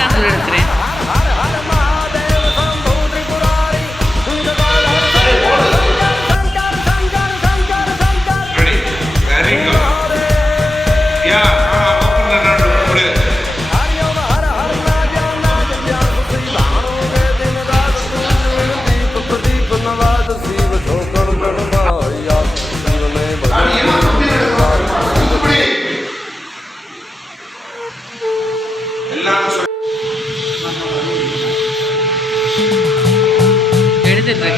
தான் சொல்லியிருக்கிறேன். எடுத்துட்டு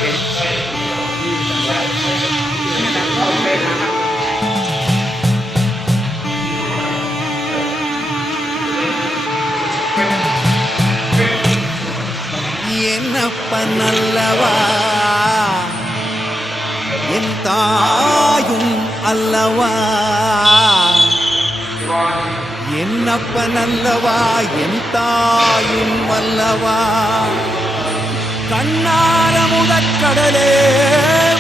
என்னப்ப நல்லவா என் தாயும் அல்லவா, என்னப்ப நல்லவா என் தாயும் அல்லவா, கண்ணார முதற்கடலே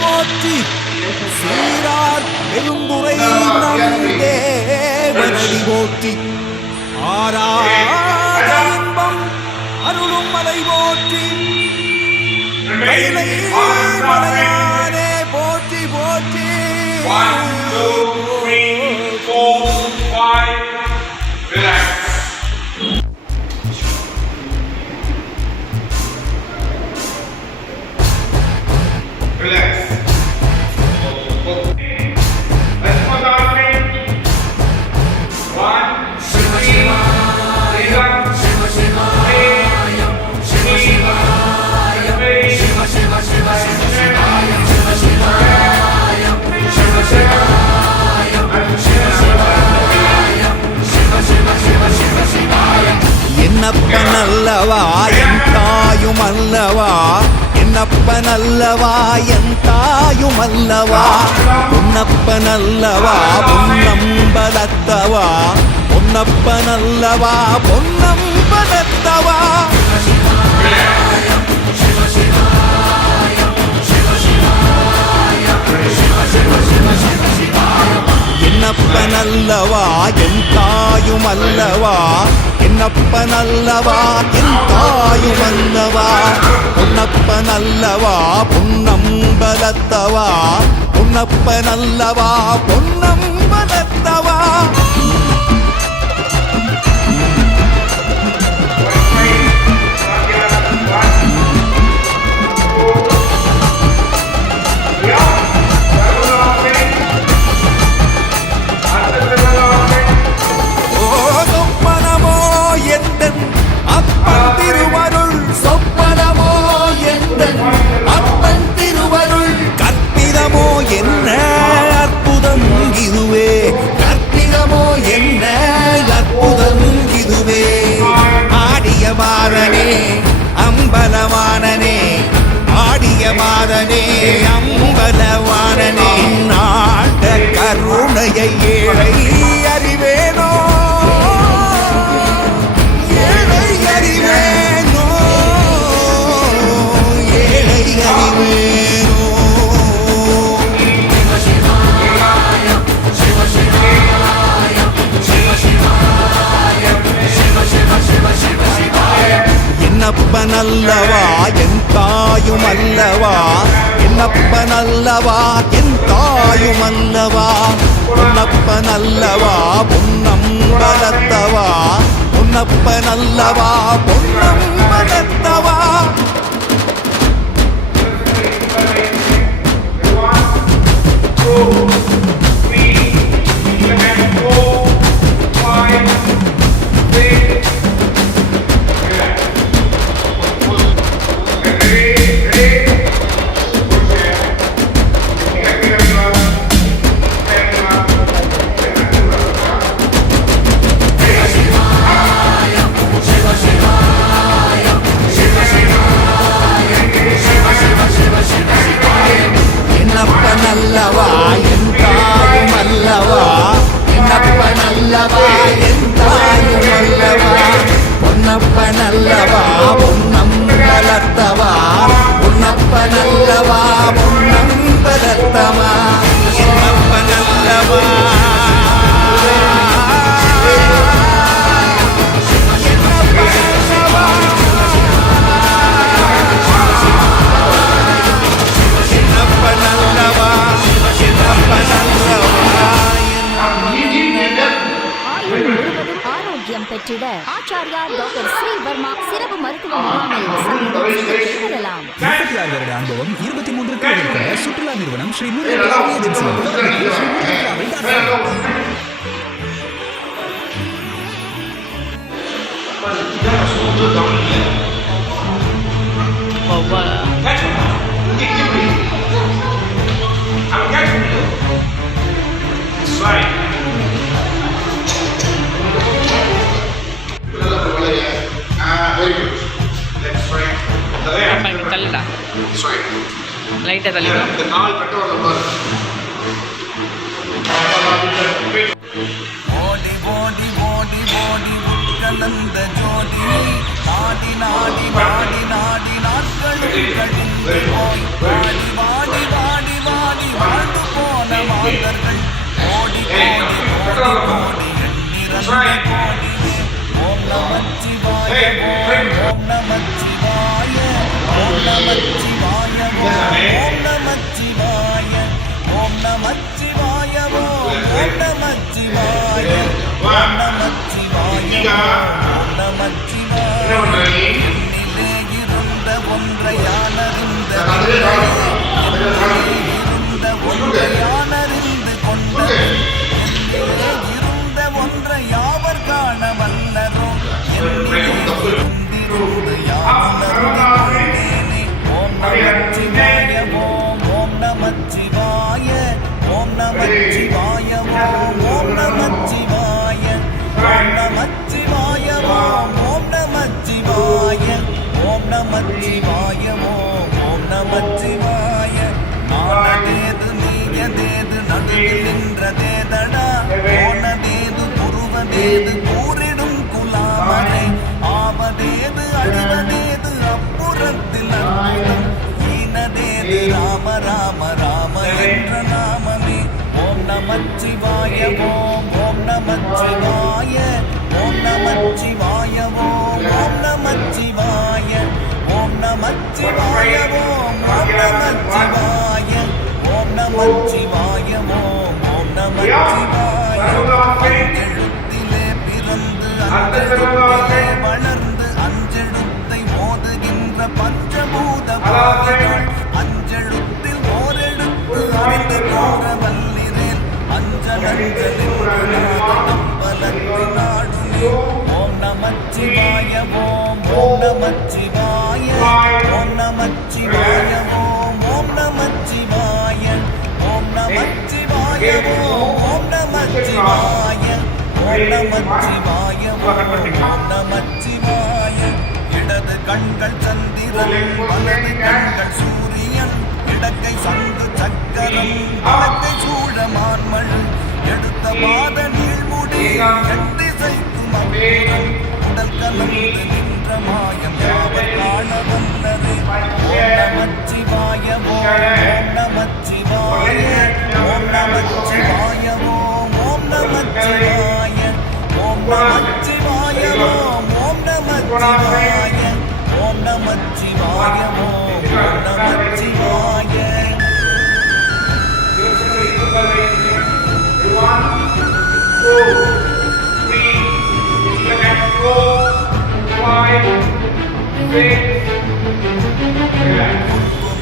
போற்றி சீரார் பெரும்புரை நம் தேவனடி போற்றி, ஆராத இன்பம் அருளும் மலை போற்றி, கைலை மலையானே போற்றி போற்றி. 1 2 3 4 5 relax. Relax. Let's put our feet. 1 Shiva Shiva Shiva Shiva Shiva Shiva Shiva Shiva Shiva Shiva Shiva Shiva என்னப்பன் அல்லவா என் தாயும் அல்லவா, என்னப்பன் அல்லவா என் தாயும் அல்லவா, பொன்னப்பன் அல்லவா பொன்னம்பலத்தவா, பொன்னப்பன் அல்லவா பொன்னம்பலத்தவா, என்னப்பன் அல்லவா என் தாயும் அல்லவா, என்னப்பன் அல்லவா என் தாயும் அல்லவா, பொன்னப்பன் அல்லவா பொன்னம்பலத்தவா, பொன்னப்பன் அல்லவா பொன்னம்பலத்தவா. அம்பலவானனே ஆடிய மாதனே அம்பலவானனே, நாட்ட கருணையை ஏழை அறிவேனோ ஏழை அறிவேனோ ஏழை அறிவேனோ. என்னப்பன் அல்லவா என் தாயும் அல்லவா, என்னப்பன் அல்லவா என் தாயும் அல்லவா, பொன்னப்பன் அல்லவா பொன்னம்பலத்தவா, பொன்னப்பன் அல்லவா பொன்னம்பலத்தவா. என்னப்பன் அல்லவா என் ஆரோக்கியம் பெற்றிட ஆச்சாரியா டாக்டர் ஸ்ரீவர்மா சிறப்பு மருத்துவ முகாமில் சிகிச்சை பெறலாம். 36 வருட அனுபவம், 23 கிலோமீட்டர் கொண்ட சுற்றுலா நிறுவனம் ஸ்ரீ முருகன் டிராவல் ஏஜென்சி. தொடர்புக்கு ஸ்ரீ முருகன் டிராவல்.com. தள்ளுடா லைட்டா தள்ளிடும். ஓடி ஓடி ஓடி ஓடி உட்கலந்த ஜோடி நாடி நாடி வாடி நாடி நாட்களும் கழிந்து போய் வாடி வாடி வாடி வாடி வாழ்ந்து போன மாந்தர்கள் ஓடி ஓடி ஓடி ஓடி எண்ணிறந்த கோடியே ஓம் நமச்சிவாய ஓம் நமச்சிவாய ஓம் நமச்சிவாய ஓம் நமச்சிவாய ஓம் நமச்சிவாய ஓம் நமச்சிவாய ஓம் நமச்சிவாய ஓம் நமச்சிவாய என்னிலே இருந்த ஒன்றை யானறிந்த இருந்த ஒன்றை யானறிந்து கொண்டது என்னிலே இருந்த ஒன்றை யாவர் காண வல்லரோ என்னிலே இருந்திருந்து யாவுணர்ந்து கொண்டேனே ஓம் நமச்சிவாய ஓம் நமச்சிவாய ஓம் நமச்சிவாய ஓம் நமச்சிவாய ஓம் நமச்சிவாய ஓம் நமச்சிவாய ஓம் நமச்சிவாய ஓம் நமச்சிவாய நானதேது நீயதேது நடுவில் நின்றதேதடா ஓனதேது குருவதேது கூறிடும் குலாமரே ஆவதேது அழிவதேது அப்புறத்தில் அற்புதம் ஈனதேது ராம ராம ராம என்ற நாமமே ஓம் நமச்சிவாய ஓம் நமச்சிவாய ஓம் நமச்சிவாய ஓம் நமச்சிவாய ஓம் நமச்சிவாய ஓம் நமச்சிவாய ஓம் நமச்சிவாய ஓம் நமச்சிவாய அஞ்செழுத்திலே பிறந்து அஞ்செழுத்திலே வளர்ந்து அஞ்செழுத்தை ஓதுகின்ற பஞ்சபூத பாவிகள் அஞ்செழுத்தில் ஓரெழுத்து அறிந்து கூற வல்லிரேன் அஞ்சலஞ்சலின்பலத்தினாடுமே ஓம் நமச்சிவாய ஓம் நமச்சிவாய ஓம் நமச்சிவாய ஓம் நமச்சிவாய ஓம் நமச்சிவாய ஓம் நமச்சிவாய ஓம் நமச்சிவாய ஓம் நமச்சிவாய இடது கண்கள் சந்திரன் வலது கண்கள் சூரியன் இடக்கை சங்கு சக்கரம் வலக்கை சூழமான்மழு எடுத்த மாத நீழ்முடி எட்டிசைக்கும் அப்புறம் உடல் கலந்து நின்ற மாயம் யாவர் காண வல்லரே ஓம் நமச்சிவாய ஓம் நமச்சிவாய ஓம் நமச்சிவாய ஓம் நமச்சிவாய ஓம் நமச்சிவாய ஓம் நமச்சிவாய ஓம் நமச்சிவாய ஓம் நமச்சிவாய.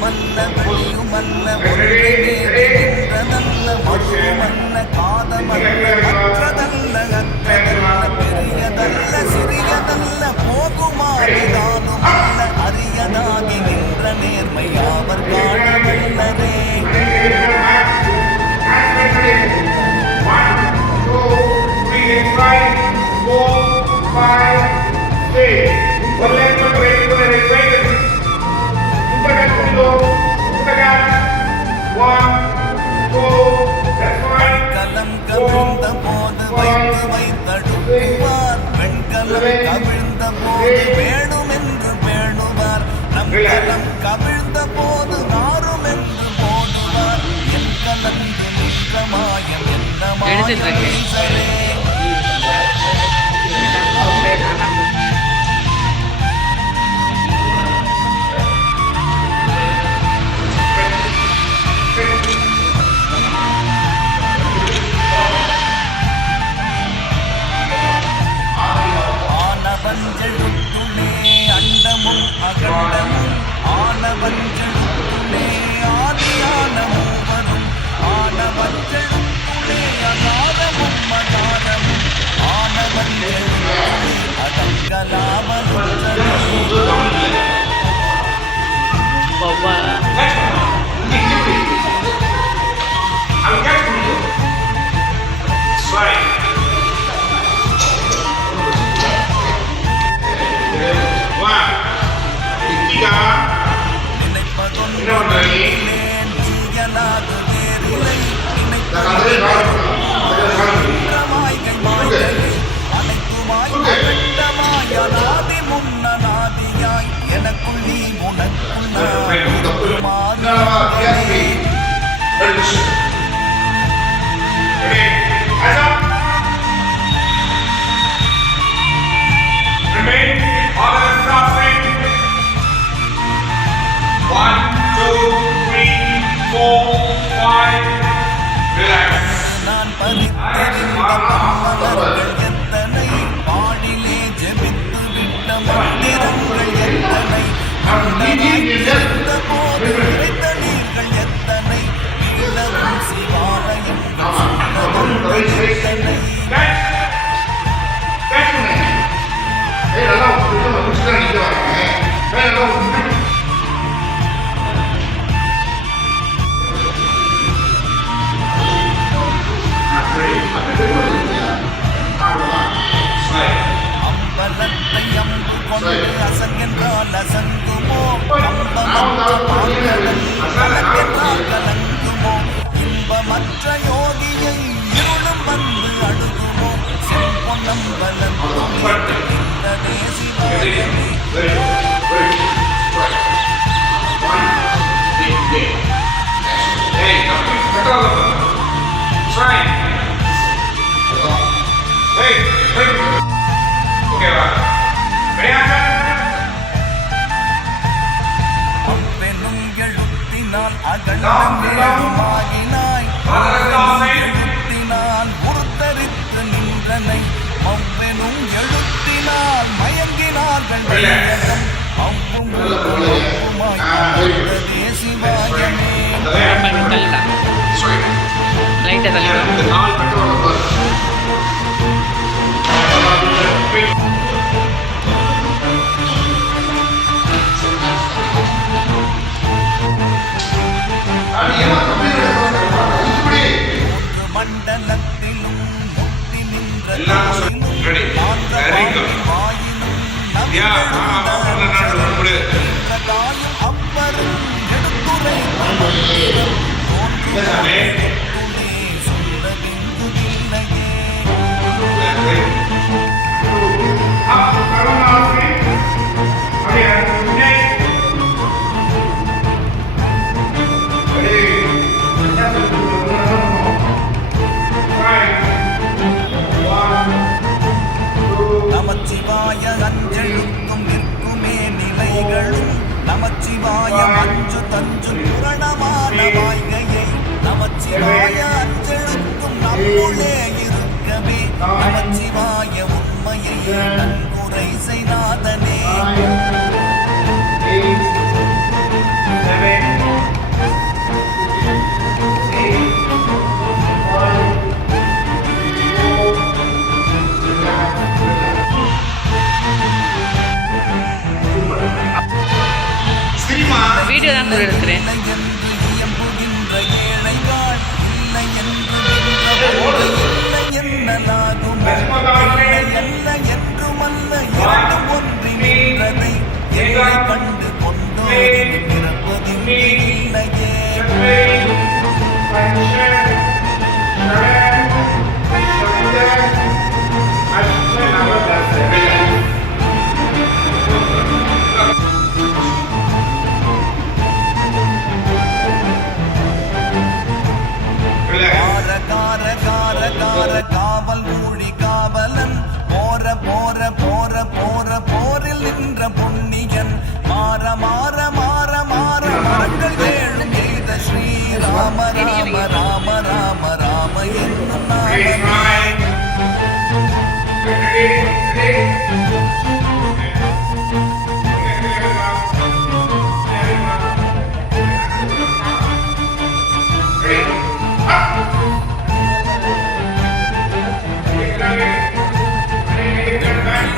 மல்ல வெளியுமல்ல ஒன்றின்ற நல்ல மதுமல்ல காதமல்ல அற்றதல்ல அற்றதல்ல பெரியதல்ல சிறியதல்ல போகுமாறிதானுமல்ல அரியதாகி நின்ற நேர்மை அவர் காண வல்லரே. 1, 2, that's right. கலம் கவிழ்ந்த போது வைத்து வைத்தடுவார் வெண்கலம் கவிழ்ந்த போது வேணும் என்று பேணுவார் நம் கலம் கவிழ்ந்த போது நாரும் என்று போடுவார் என் கலந்து நின்ற மாயம் என்ன மாயம் ஈசரே. அநாதி முன்னநாதியாய் எனக்குள் நீ உனக்குள் நான் மாறுகிறேனே. Ready? Hands up. Remain. All of them stop saying. 1, 2, 3, 4, 5. Relax. நான் பறித்தெறிந்த மலர்கள் எத்தனை, பாடிலே ஜெபித்து விட்ட மந்திரங்கள் எத்தனை, கண்டனாய்ந்த போது இறைத்த நீர்கள் எத்தனை, ஈழவும் சிவாலயம் சொன்னதொன்று எத்தனை. அம்பலத்தை அம்பு கொண்டு அசங்கென்றால் அசங்குமோ, அம்பமற்ற பால்கடல் கலக்கென்றால் கலங்குமோ, இன்பமற்ற யோகியை இருளும் வந்து அழுகுமோ, செம்பொன்னம்பலம் துணிந்ததே சிவாயமே. Hey, control of them. Try. Hey, hey. Okay, va. Ready, action. அவ்வெனும் எழுத்தினால் அகண்டமாகினாய், எழுத்தினால் உருத்தரித்து நின்றனை, அவ்வெனும் எழுத்தினால் மயங்கினார்கள் வையகம், அவ்வும் ஒப்புமாய் அமர்ந்ததே சிவாயமே. கொஞ்சம் தள்ளுடா. லைட்டாக தள்ளிடும். மண்டலத்திலும் முட்டி நின்ற Ready. Very good. Yeah, காயும் அப்பரும் எடுத்துரை சொல்ல விந்துதில்லையே. நமச்சிவாய அஞ்செழுத்தும் நிற்குமே நிலைகளும், நமச்சிவாய மஞ்சு தஞ்சு புரணமான வாய்கையை, நமச்சிவாய அஞ்செழுத்தும் நம்முள்ளே இருக்கவே, நமச்சிவாய உண்மையை நன்குரை செய்நாதனே. வீடியோ தான் கூட எடுக்கிறேன். இல்லை என்று இயம்புகின்ற ஏழைகள், இல்லை என்று நின்றவர்கள் இல்லை என்னலாகுமோ, இல்லை அல்ல என்றுமல்ல இரண்டும் ஒன்றி நின்றதை, எங்களை கண்டு கொண்டோரின் பிறப்பதில்லை இல்லையே. கார கார கார கார காவல் மூழி காவலன், போர போர போர போர போரில் நின்ற புண்ணியன், மாற மாற மாற மாற மரங்கள் வேளும் எய்த ஸ்ரீ ராம ராம ராம ராம ராம என்னும் நாமமே.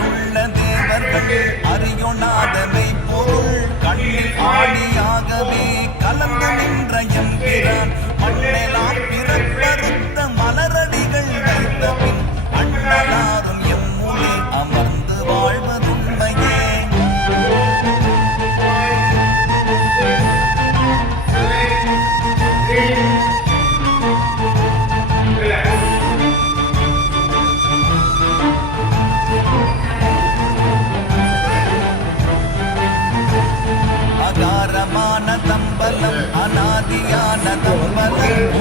உள்ள தேவர்கள் அறியொணாதவை பொருள், கண்ணில் ஆணியாகவே கலந்து நின்ற எம்பிரான், மண்ணெலாம் பிறப்பறுத்த மலரடிகள் வைத்த பின் அண்ணலாரும் எம்முளே அமர்ந்து வாழ்வது தம்பலம் அநாதியான தம்பலம்